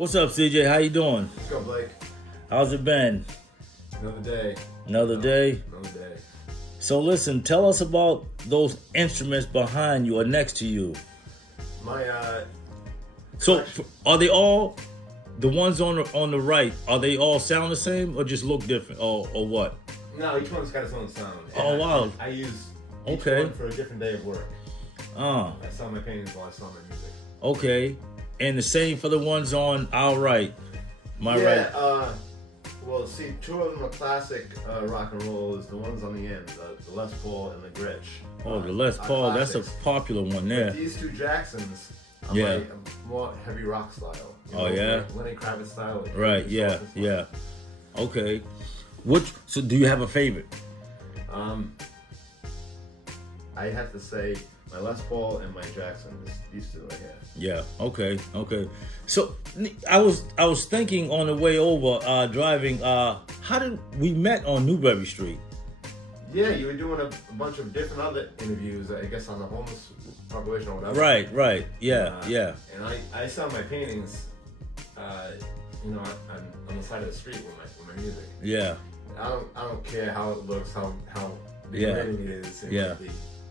What's up, CJ? How you doing? What's up, Blake? How's it been? Another day. Another day? Another day. So listen, tell us about those instruments behind you or next to you. My, So are they all, the ones on the right, are they all sound the same or just look different or what? no, each one's got its own sound. And Oh, wow. I use each Okay. one for a different day of work. I sell my paintings while I sell my music. Okay. And the same for the ones on our right. My right. Yeah, well, see, two of them are classic rock and roll. Is the ones on the end, the Les Paul and the Gretsch. Oh, the Les are Paul, that's a classics. popular one there. These two Jacksons are Yeah. my more heavy rock style. Oh, yeah? Lenny Kravitz style. Like Right, yeah, yeah. Okay. So do you have a favorite? I have to say my Les Paul and my Jackson. These two right here. Yeah. Okay. So I was thinking on the way over, driving. How did we met on Newbury Street? Yeah, you were doing a bunch of different other interviews, I guess, on the homeless population or whatever. Right. Yeah. And I sell my paintings, on the side of the street with my music. Yeah. I don't care how it looks, how Yeah. pretty it is. Yeah.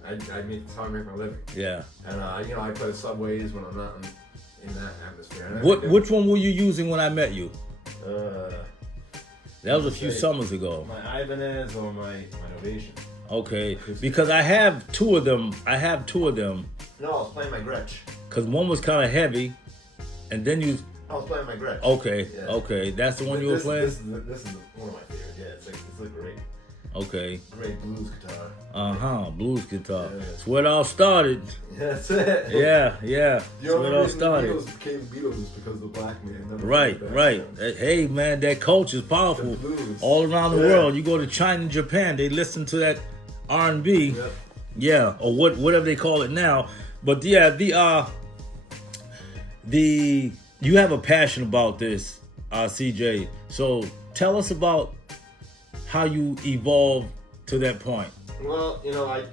That's how I make my living. Yeah. And I play subways when I'm not in that atmosphere. And Which one were you using when I met you? That was a few say summers ago. My Ibanez or my Novation. Okay. Because I have two of them. No, I was playing my Gretsch. Because one was kind of heavy, and then you. I was playing my Gretsch. Okay. That's the one you were playing. This is one of my favorites. Yeah, it's a great blues guitar. Blues guitar. Yeah. That's where it all started. That's it. Yeah. The That's where only it all reason started. the Beatles became Beatles was because of the black man. Right. Hey, man, that culture is powerful. The blues. All around the Yeah. world. You go to China and Japan, they listen to that R&B. Yep. Yeah, or whatever they call it now. But yeah, you have a passion about this, CJ. So tell us about how you evolved to that point. Well,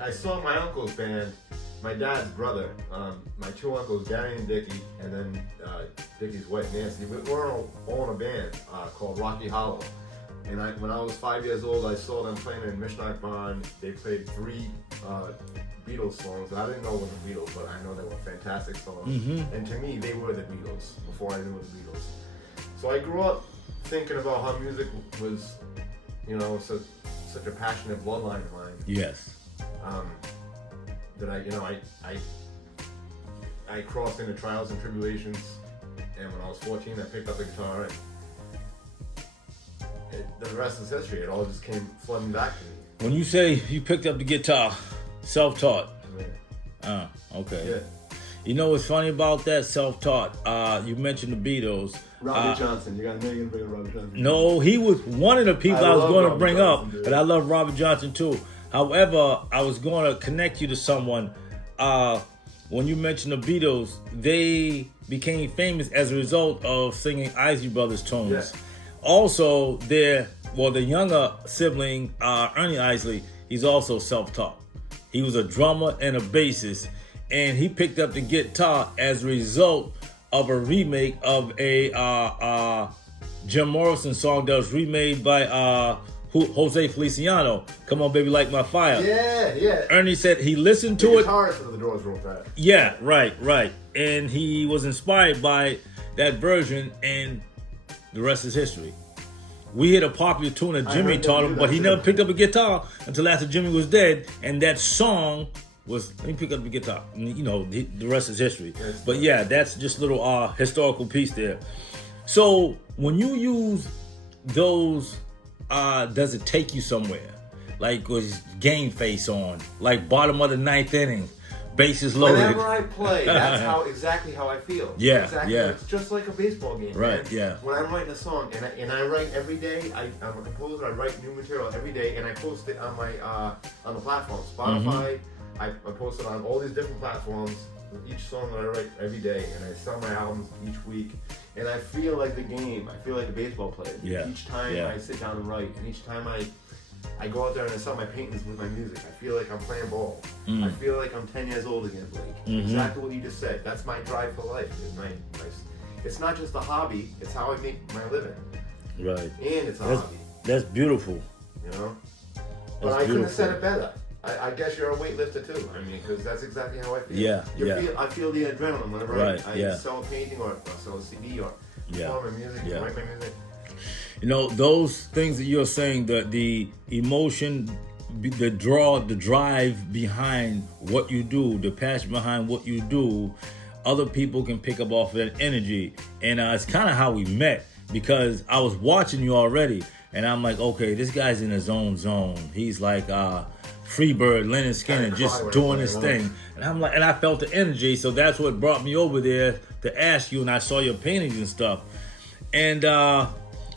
I saw my uncle's band, my dad's brother, my two uncles, Gary and Dickie, and then Dickie's wife, Nancy. We were all in a band called Rocky Hollow. And when I was 5 years old, I saw them playing in Mishnah Barn. They played 3 Beatles songs. I didn't know it was the Beatles, but I know they were fantastic songs. Mm-hmm. And to me, they were the Beatles before I knew the Beatles. So I grew up thinking about how music was, such a passionate bloodline of mine. Yes. That I crossed into trials and tribulations, and when I was 14, I picked up the guitar, and the rest is history. It all just came flooding back to me. When you say you picked up the guitar, self-taught. Okay. Yeah. You know what's funny about that, self-taught? You mentioned the Beatles. Robbie Johnson. You got a million bring up Robbie Johnson. No, he was one of the people I was love going to Robert bring Johnson, up, dude. but I love Robert Johnson too. However, I was going to connect you to someone. When you mentioned the Beatles, they became famous as a result of singing Isley Brothers tunes. Yeah. Also, the younger sibling, Ernie Isley, he's also self-taught. He was a drummer and a bassist, and he picked up the guitar as a result of a remake of a Jim Morrison song that was remade by Jose Feliciano. Come on, baby, light my fire. Yeah. Ernie said he listened to The it. guitarist of the Doors wrote that. Yeah, right. And he was inspired by that version, and the rest is history. We hit a popular tune that Jimmy heard taught them him, do but that, he too. never picked up a guitar until after Jimmy was dead, and that song was, let me pick up the guitar. And, the rest is history. Yes. But yeah, that's just a little historical piece there. So when you use those, does it take you somewhere? Like was game face on, like bottom of the 9th inning, bases loaded. Whenever I play, that's exactly how I feel. Yeah, exactly. yeah. It's just like a baseball game. Right, man. yeah. When I'm writing a song, and I write every day, I'm a composer. I write new material every day, and I post it on my on the platform, Spotify. I post it on all these different platforms with each song that I write every day, and I sell my albums each week. And I feel like the game. I feel like a baseball player. Yeah. Each time Yeah. I sit down and write, and each time I go out there and I sell my paintings with my music. I feel like I'm playing ball. I feel like I'm 10 years old again, Blake. Exactly what you just said. That's my drive for life. it's not just a hobby, it's how I make my living. Right. And it's a hobby. That's beautiful. You know? But That's I couldn't have beautiful. said it better. I guess you're a weightlifter too. I mean, because that's exactly how I feel. Yeah, yeah. I feel the adrenaline whenever Right, I yeah. sell a painting or sell a CD or Yeah, perform my music, yeah. write my music. You know, those things that you're saying, the emotion, the draw, the drive behind what you do, the passion behind what you do, other people can pick up off of that energy. And it's kind of how we met, because I was watching you already, and I'm like, okay, this guy's in his own zone. He's like Freebird, Leonard Skinner, just doing his thing. And I'm like, and I felt the energy, so that's what brought me over there to ask you. And I saw your paintings and stuff. And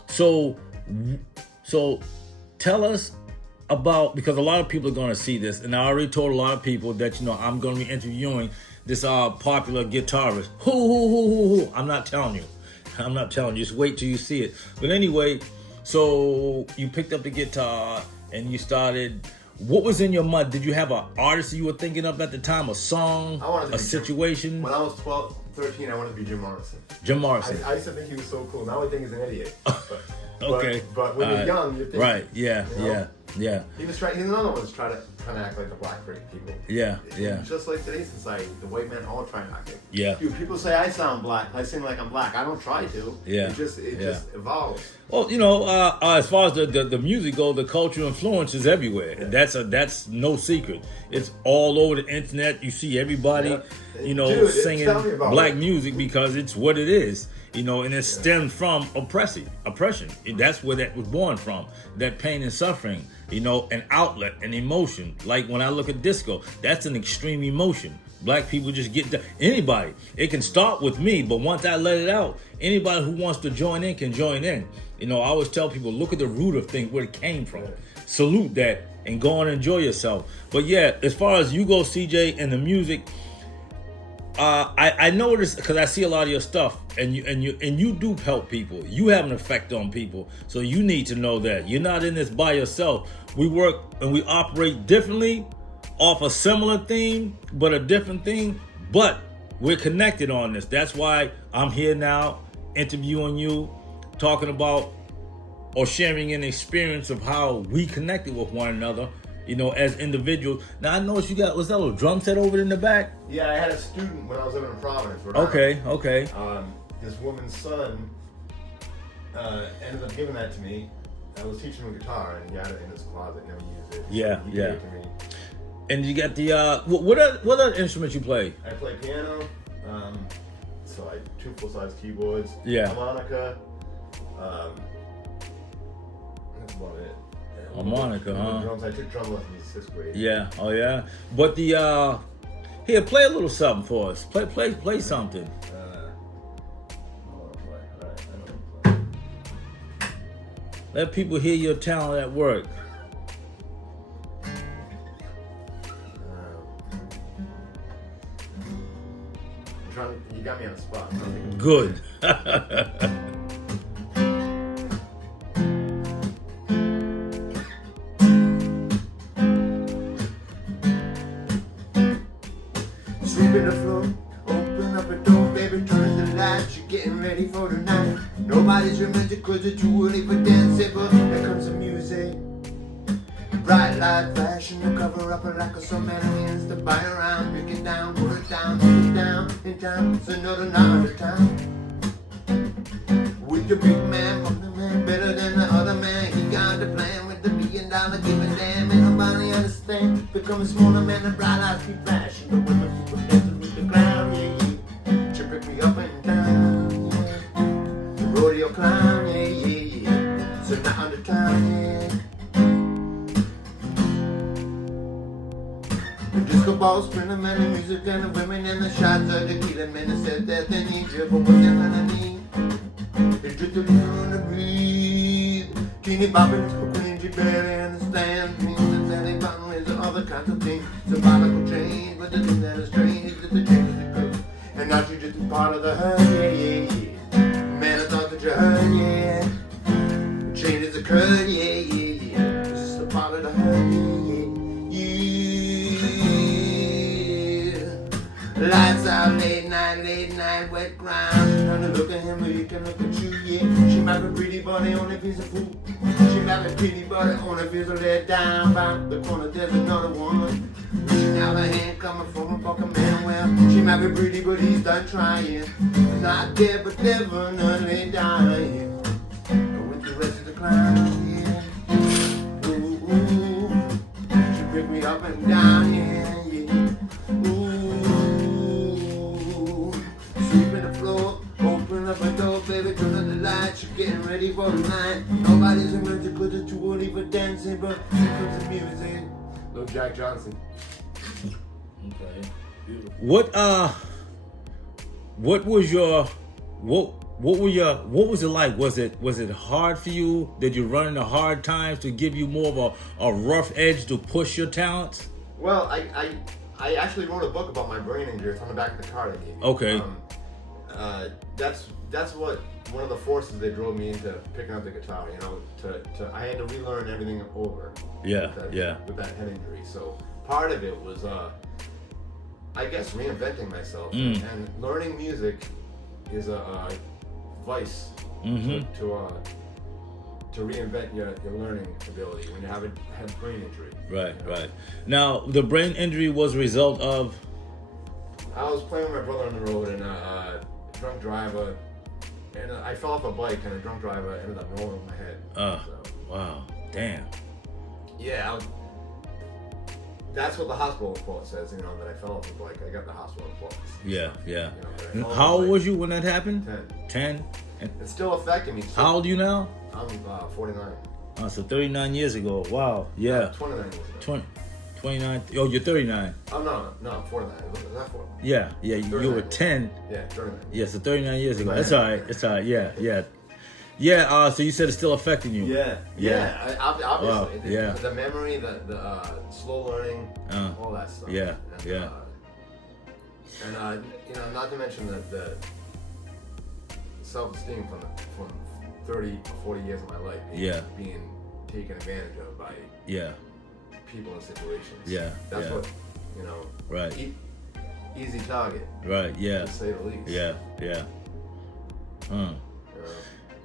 so tell us about, because a lot of people are going to see this, and I already told a lot of people that, you know, I'm going to be interviewing this popular guitarist. Who. I'm not telling you. Just wait till you see it. But anyway, so you picked up the guitar and you started. What was in your mind? Did you have an artist you were thinking of at the time, a song, a situation? When I was 12, 13, I wanted to be Jim Morrison. Jim Morrison. I used to think he was so cool. Now I think he's an idiot. Okay. But when you're young, you think. Right. Yeah. You know? Yeah. He was trying. He's another one that's trying to act like the black people. Yeah. Just like today's society, the white men all try to act like. Yeah. Dude, people say I sound black. I sing like I'm black. I don't try to. Yeah. It just evolves. Well, you know, as far as the music goes, the cultural influence is everywhere. Yeah. That's no secret. It's all over the internet. You see everybody, you know, Dude, singing tell me about black it. music because it's what it is. You know, and it stemmed from oppression. That's where that was born from. That pain and suffering, you know, an outlet, an emotion. Like when I look at disco, that's an extreme emotion. Black people just get anybody. It can start with me, but once I let it out, anybody who wants to join in can join in. You know, I always tell people, look at the root of things, where it came from. Salute that and go and enjoy yourself. But yeah, as far as you go, CJ, and the music, I notice, because I see a lot of your stuff, and you do help people. You have an effect on people, so you need to know that you're not in this by yourself. We work and we operate differently, off a similar theme, but a different theme. But we're connected on this. That's why I'm here now, interviewing you, talking about or sharing an experience of how we connected with one another. You know, as individuals. Now I noticed you got, was that a little drum set over in the back? Yeah, I had a student when I was living in Providence, Rhode Island. Okay. This woman's son ended up giving that to me. I was teaching him guitar, and he had it in his closet, never used it. Yeah, so he gave it to me. And you got the what other instruments you play? I play piano, so I 2 full-size keyboards, harmonica. That's about it. Harmonica, huh? Drums. I took drum lessons in 6th grade. Yeah, oh yeah. But the here, play a little something for us. Play something. Let people hear your talent at work. You got me on the spot. Good. Sweeping the floor, open up a door, baby, turn the lights, you're getting ready for the night. Nobody's romantic cause it's too early for dancing, but here comes the music. Bright light flashing to cover up like a so many hands to buy around, pick it down, put it down in time, it's another night of time. With the big man, from the man, better than the other man, he got the plan with the $1 billion, give a damn, and nobody understand. Become a smaller man, the bright lights keep flashing, but when the people dancing with the clown, yeah. She pick me up and down, yeah. The rodeo clown, yeah. So now on the town, yeah. The disco balls, spinning man, the music and the women and the shots of the killing men that said that they need you, but what they're gonna need is just a little on the breathe. Teeny bopping, queen, she barely understands. Means that Sally Button is the other kinds of things. Symbolical change, but the thing that is strange is that the change is the curse. And now she's just a part of the herd, yeah. Man, I thought that you heard, yeah. The change is occurred, yeah. It's just a part of the herd, yeah. Lights out, late night, wet ground. Trying to look look at him, he can look at you, yeah. She might be pretty, but they only piece of food. She might be pretty, but they only piece of let down by the corner. There's another one. Reaching out her hand coming from a fucking man. Well, she might be pretty, but he's done trying. Not dead, but definitely dying. And with the rest of the clown, yeah. Ooh, ooh. She picked me up and down, yeah, yeah. Ooh. Sweeping the floor, open up a door, baby, turn on the lights. You're getting ready for the night. Nobody's ready to put it too early for dancing, but here comes the music. Little Jack Johnson. Okay. Beautiful. What was your what was it like? Was it hard for you? Did you run into hard times to give you more of a rough edge to push your talents? Well, I actually wrote a book about my brain injury. It's on the back of the card I gave you. Okay. That's what one of the forces that drove me into picking up the guitar. You know, I had to relearn everything over. Yeah. With that head injury, so part of it was I guess reinventing myself and learning music is a vice to reinvent your learning ability when you have brain injury. Right. Now, the brain injury was a result of? I was playing with my brother on the road and a drunk driver, and I fell off a bike and a drunk driver ended up rolling my head. Wow, damn. Yeah, that's what the hospital report says, you know, that I fell off the bike. I got the hospital report. Yeah. You know, How old was you when that happened? 10. And it's still affecting me. how old are you now? I'm 49. So 39 years ago. Wow. Yeah. 29 years ago. 29. Oh, you're 39. Oh, no, I'm 49. Is that 40? Yeah. You were 10. Yeah, 39. Yeah, so 39 years ago. That's all right. Yeah, so you said it's still affecting you. Yeah. Obviously. Wow. Yeah. The memory, the slow learning, all that stuff. Yeah. And you know, not to mention the self-esteem from 30 or 40 years of my life being taken advantage of by people and situations. That's what, you know, right. Easy target. Right, to say the least. Yeah.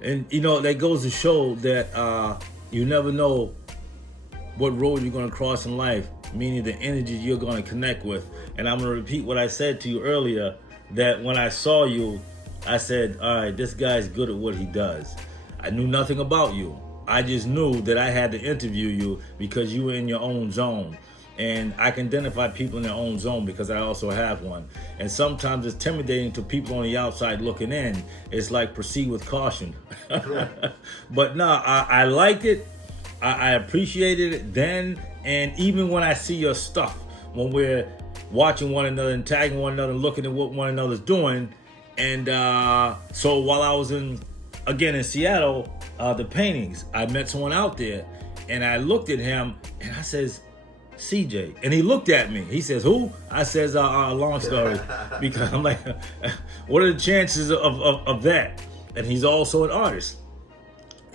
And you know, that goes to show that you never know what road you're going to cross in life, meaning the energy you're going to connect with. And I'm going to repeat what I said to you earlier, that when I saw you, I said, all right, this guy's good at what he does. I knew nothing about you. I just knew that I had to interview you because you were in your own zone. And I can identify people in their own zone because I also have one. And sometimes it's intimidating to people on the outside looking in. It's like proceed with caution. But no, I like it. I appreciated it then. And even when I see your stuff, when we're watching one another and tagging one another, looking at what one another's doing. And so while I was in Seattle, the paintings, I met someone out there and I looked at him and I says, CJ, and he looked at me. He says, "Who?" I says, "Long story," because I'm like, "What are the chances of that?" And he's also an artist,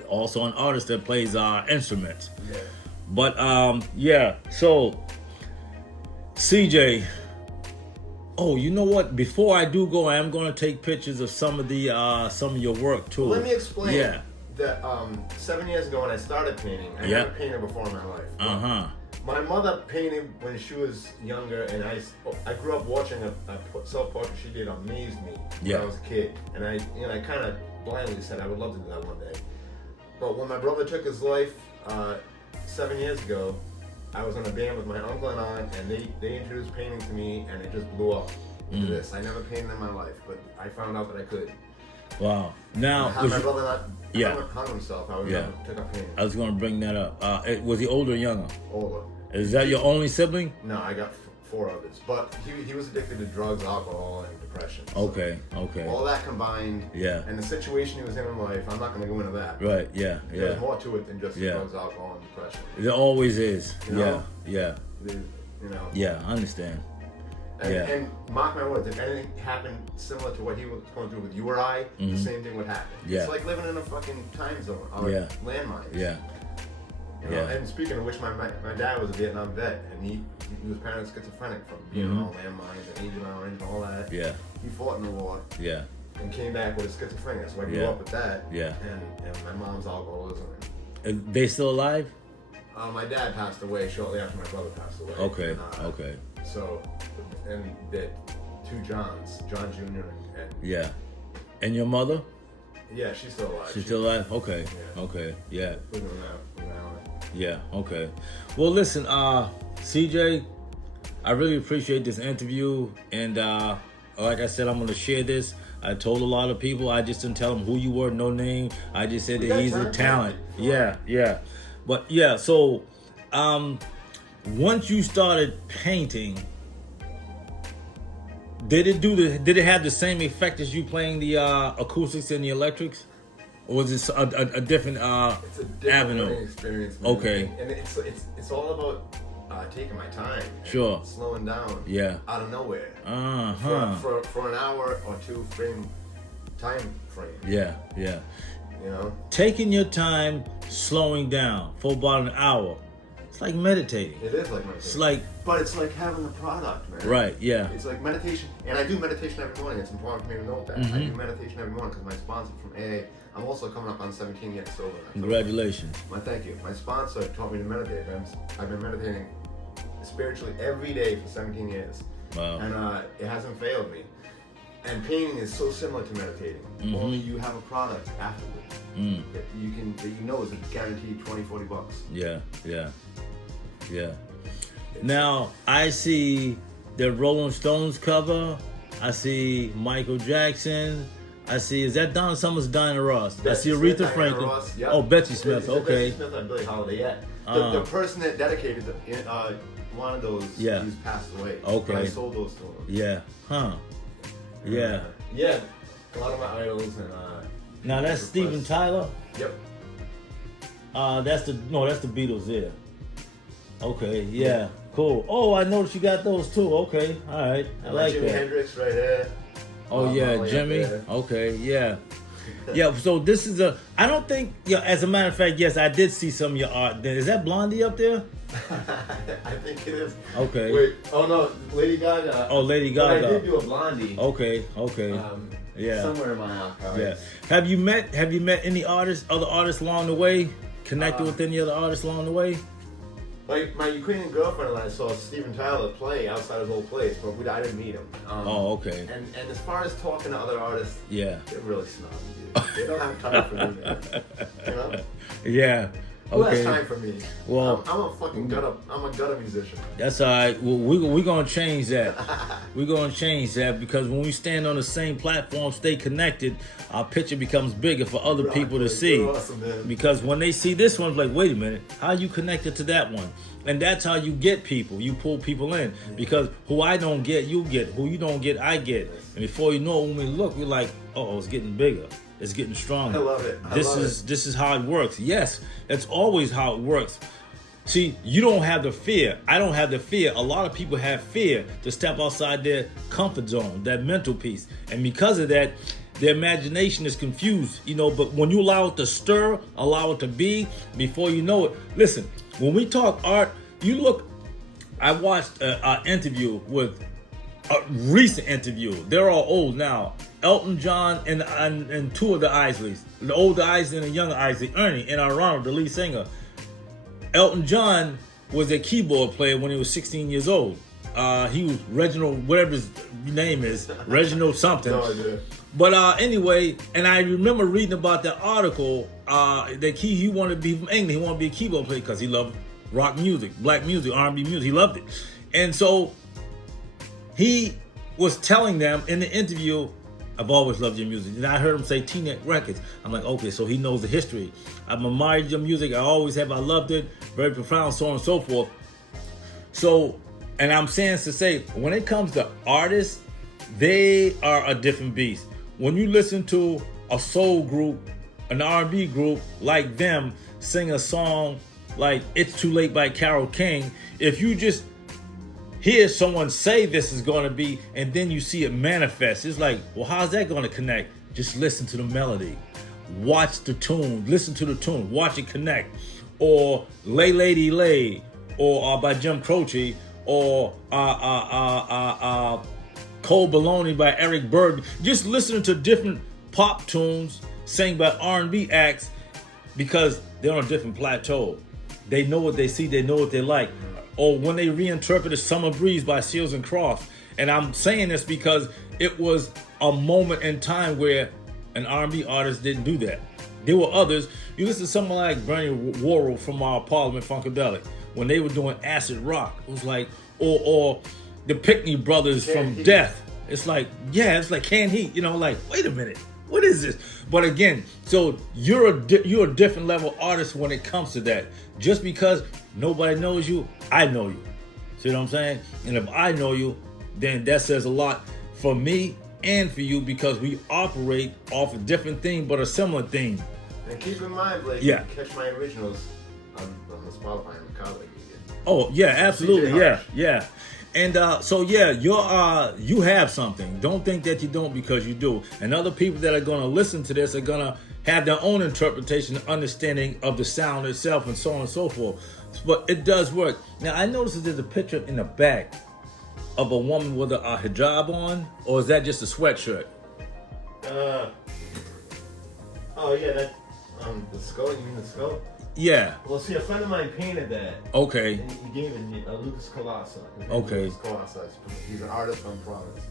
that plays instruments. Yeah. But so CJ. Oh, you know what? Before I do go, I am going to take pictures of some of your work too. Let me explain. Yeah. That 7 years ago when I started painting, I never painted before in my life. My mother painted when she was younger, and I grew up watching a self-portrait she did. Amazed me when I was a kid, and I kind of blindly said I would love to do that one day. But when my brother took his life 7 years ago, I was in a band with my uncle and aunt, and they introduced painting to me, and it just blew up into this. I never painted in my life, but I found out that I could. Wow. Now, how my brother not hung himself, I never took up painting. I was going to bring that up. Was he older or younger? Older. Is that your only sibling? No, I got 4 others. But he was addicted to drugs, alcohol, and depression. So okay. all that combined. Yeah. And the situation he was in life, I'm not going to go into that. Right, There's more to it than just drugs, alcohol, and depression. There always is. You know? Yeah. You know. Yeah, I understand. And mark my words, if anything happened similar to what he was going through with you or I, the same thing would happen. Yeah. It's like living in a fucking time zone on landmines. Yeah. You know? And speaking of which, my dad was a Vietnam vet, and he was paranoid schizophrenic from being on landmines and Agent Orange and all that. Yeah. He fought in the war. Yeah. and came back with a schizophrenia. So I grew up with that. Yeah. And my mom's alcoholism. They still alive? My dad passed away shortly after my brother passed away. Okay. Okay. So, and the two Johns, John Jr. and Yeah. And your mother? Yeah, she's still alive. She's still alive? Okay. Yeah. Okay. Yeah. Living around. Yeah. Okay. Well, listen, CJ, I really appreciate this interview, and like I said, I'm gonna share this. I told a lot of people. I just didn't tell them who you were, no name. I just said that he's a talent. Yeah. Yeah. But yeah. So, once you started painting, did it have the same effect as you playing the acoustics and the electrics, or was it a different it's a different avenue? learning experience. Man. Okay. And it's all about taking my time. Sure. Slowing down. Yeah. Out of nowhere. Uh-huh. For an hour or two time frame. Yeah. Yeah. You know. Taking your time, slowing down for about an hour. It's like meditating. It is like meditation. It's like, but it's like having the product, man. right, yeah. It's like meditation, and I do meditation every morning. It's important for me to note that. I do meditation every morning because my sponsor from AA, I'm also coming up on 17 years sober. Congratulations. Thank you. My sponsor taught me to meditate. I've been meditating spiritually every day for 17 years. Wow. And it hasn't failed me. And painting is so similar to meditating. Only you have a product afterwards that you know is a guaranteed 20, 40 bucks. Yeah, yeah, yeah. Now, I see the Rolling Stones cover. I see Michael Jackson. I see, is that Donna Summers, Diana Ross? I see Aretha Franklin. Ross, yep. Oh, Betsy Smith, okay. Betsy Smith and Billie Holiday, yeah. The person that dedicated one of those, he's passed away. Okay. I sold those to him. Yeah, huh. Yeah. Yeah, a lot of my idols and now that's Steven Tyler? Yep. That's the Beatles there. Okay, yeah, cool. Oh, I noticed you got those too. Okay, all right, I like Jimi that. Hendrix right there. Oh yeah, Jimmy. Okay, yeah, yeah. So this is I don't think. Yeah, as a matter of fact, yes, I did see some of your art. Is that Blondie up there? I think it is. Okay. Wait. Oh no, Lady Gaga. Oh, Lady Gaga. But I did do a Blondie. Okay. Yeah. Somewhere in my archives. Yeah. Have you met any other artists along the way? Connected with any other artists along the way? Like my Ukrainian girlfriend and I saw Steven Tyler play outside his old place, but I didn't meet him. Okay. And as far as talking to other artists, yeah, they're really snobby, dude. They don't have time for me, man. You know? Yeah. Who has time for me? Well, I'm a fucking gutter musician. That's all right. Well, we're gonna change that. We're gonna change that because when we stand on the same platform, stay connected, our picture becomes bigger for other people to see. Awesome, man. Because when they see this one, like, wait a minute, how you connected to that one? And that's how you get people. You pull people in because who I don't get, you get. Who you don't get, I get. And before you know it, when we look, we're like, oh, it's getting bigger. It's getting stronger. I love it. This is how it works. Yes, that's always how it works. See, you don't have the fear. I don't have the fear. A lot of people have fear to step outside their comfort zone, that mental piece. And because of that, their imagination is confused, but when you allow it to stir, allow it to be, before you know it. Listen, when we talk art, I watched an interview with a recent interview. They're all old now. Elton John and two of the Isleys, the older Isley and the younger Isley, Ernie and Ronald, the lead singer. Elton John was a keyboard player when he was 16 years old. He was Reginald, whatever his name is, Reginald something. No idea. But anyway, and I remember reading about that article that he wanted to be from England. He wanted to be a keyboard player because he loved rock music, black music, R&B music. He loved it. And so he was telling them in the interview, I've always loved your music. And I heard him say T-Net Records. I'm like, okay, so he knows the history. I've admired your music. I always have. I loved it. Very profound, so on and so forth. So, and I'm saying to say, when it comes to artists, they are a different beast. When you listen to a soul group, an R&B group like them sing a song like It's Too Late by Carole King, if you just hear someone say this is going to be, and then you see it manifest, it's like, well, how's that going to connect? Just listen to the melody. Watch the tune. Listen to the tune. Watch it connect. Or Lay Lady Lay, or by Jim Croce, or Cold Baloney by Eric Burdon. Just listening to different pop tunes sang by R&B acts because they're on a different plateau. They know what they see, they know what they like. Or when they reinterpreted Summer Breeze by Seals and Crofts. And I'm saying this because it was a moment in time where an R&B artist didn't do that. There were others. You listen to someone like Bernie Worrell from Parliament Funkadelic. When they were doing acid rock, it was like, or the Pickney Brothers from Death. It's like, yeah, it's like Canned Heat. You know, like, wait a minute, what is this? But again, so you're a different level artist when it comes to that. Just because nobody knows you, I know you. See what I'm saying? And if I know you, then that says a lot for me and for you because we operate off a different theme but a similar theme. And keep in mind, Blake, you can catch my originals on the Spotify and the colleague. Oh yeah, absolutely, yeah. And so yeah, you have something. Don't think that you don't because you do. And other people that are gonna listen to this are gonna have their own interpretation and understanding of the sound itself and so on and so forth. But it does work. Now I noticed that there's a picture in the back of a woman with a hijab on, or is that just a sweatshirt? Oh yeah, that the skull. You mean the skull? Yeah. Well, see, a friend of mine painted that. Okay. And he gave it Lucas Colassa. Okay. Lucas Colassa. He's an artist from Providence.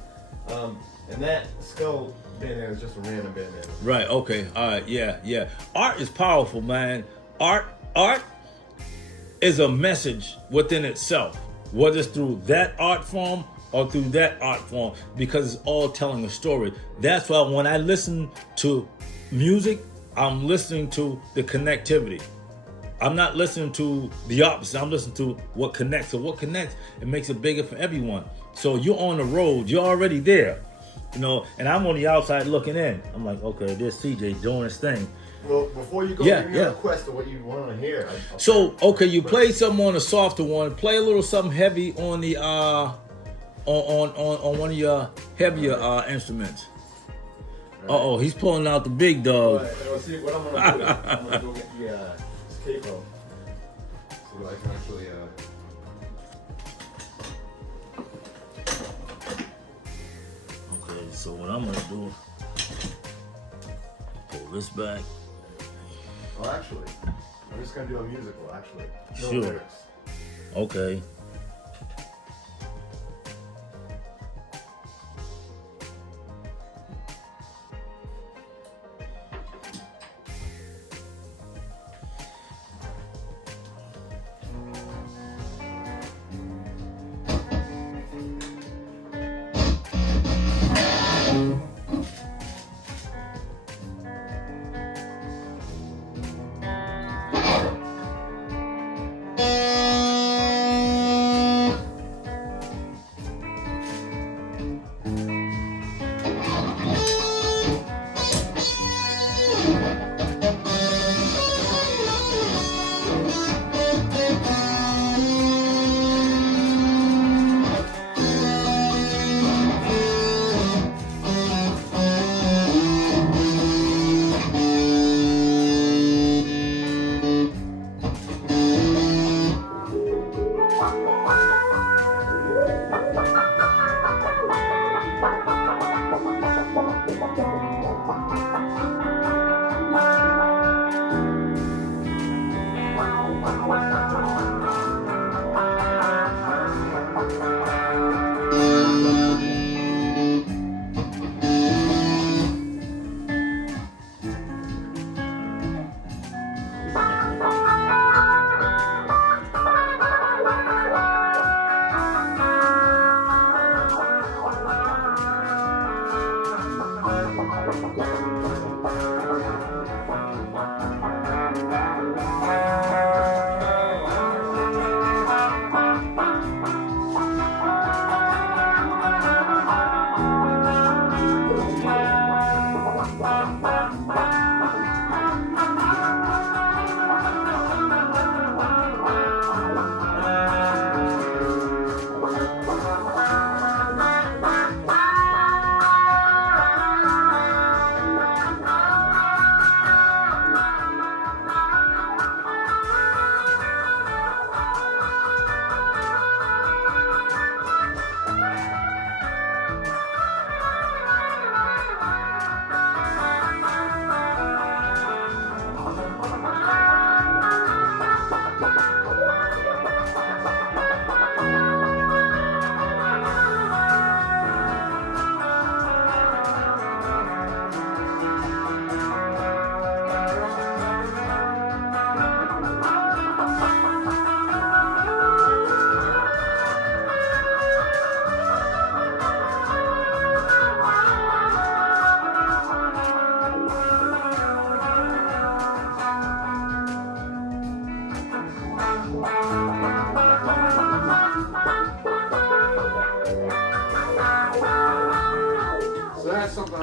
And that skull bandana is just a random bandana. Right. Okay. All right. Yeah. Art is powerful, man. Art is a message within itself, whether it's through that art form or through that art form, because it's all telling a story. That's why when I listen to music, I'm listening to the connectivity. I'm not listening to the opposite. I'm listening to what connects. So what connects, it makes it bigger for everyone. So you're on the road. You're already there. You know, and I'm on the outside looking in. I'm like, okay, there's CJ doing his thing. Well, before you go, give me a request of what you want to hear. So, okay, you played something on the softer one. Play a little something heavy on the on one of your heavier instruments. Right. Uh-oh, he's pulling out the big dog. Well, see, what I'm gonna do is I'm gonna go get the capo so that I can actually Okay, so what I'm gonna do, pull this back. Well, actually, I'm just gonna do a musical. Actually, no sure. lyrics. Okay.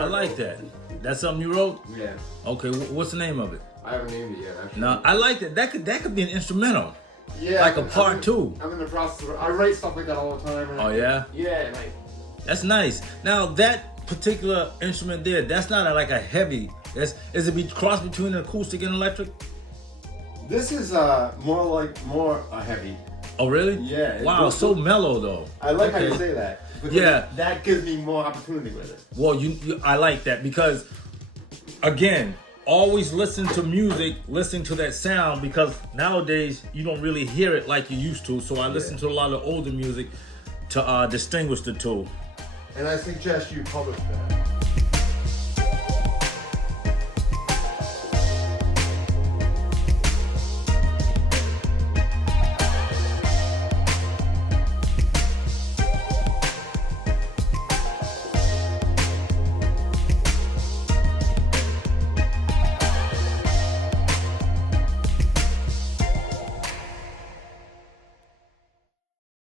like that. That's something you wrote? Yeah. Okay, what's the name of it? I haven't named it yet, actually. No, I like that. That could be an instrumental. Yeah. Like a part two. I'm in the process of, I write stuff like that all the time. And Oh, yeah? Yeah, and That's nice. Now, that particular instrument there, that's not like a heavy. Is it cross between acoustic and electric? this is more heavy. Oh, really? Yeah. Wow, so mellow though. I like how you Okay. say that. Because Yeah. that gives me more opportunity with it. Well, I like that because, again, always listen to music, listen to that sound, because nowadays you don't really hear it like you used to. So I listen to a lot of older music to distinguish the two. And I suggest you publish that.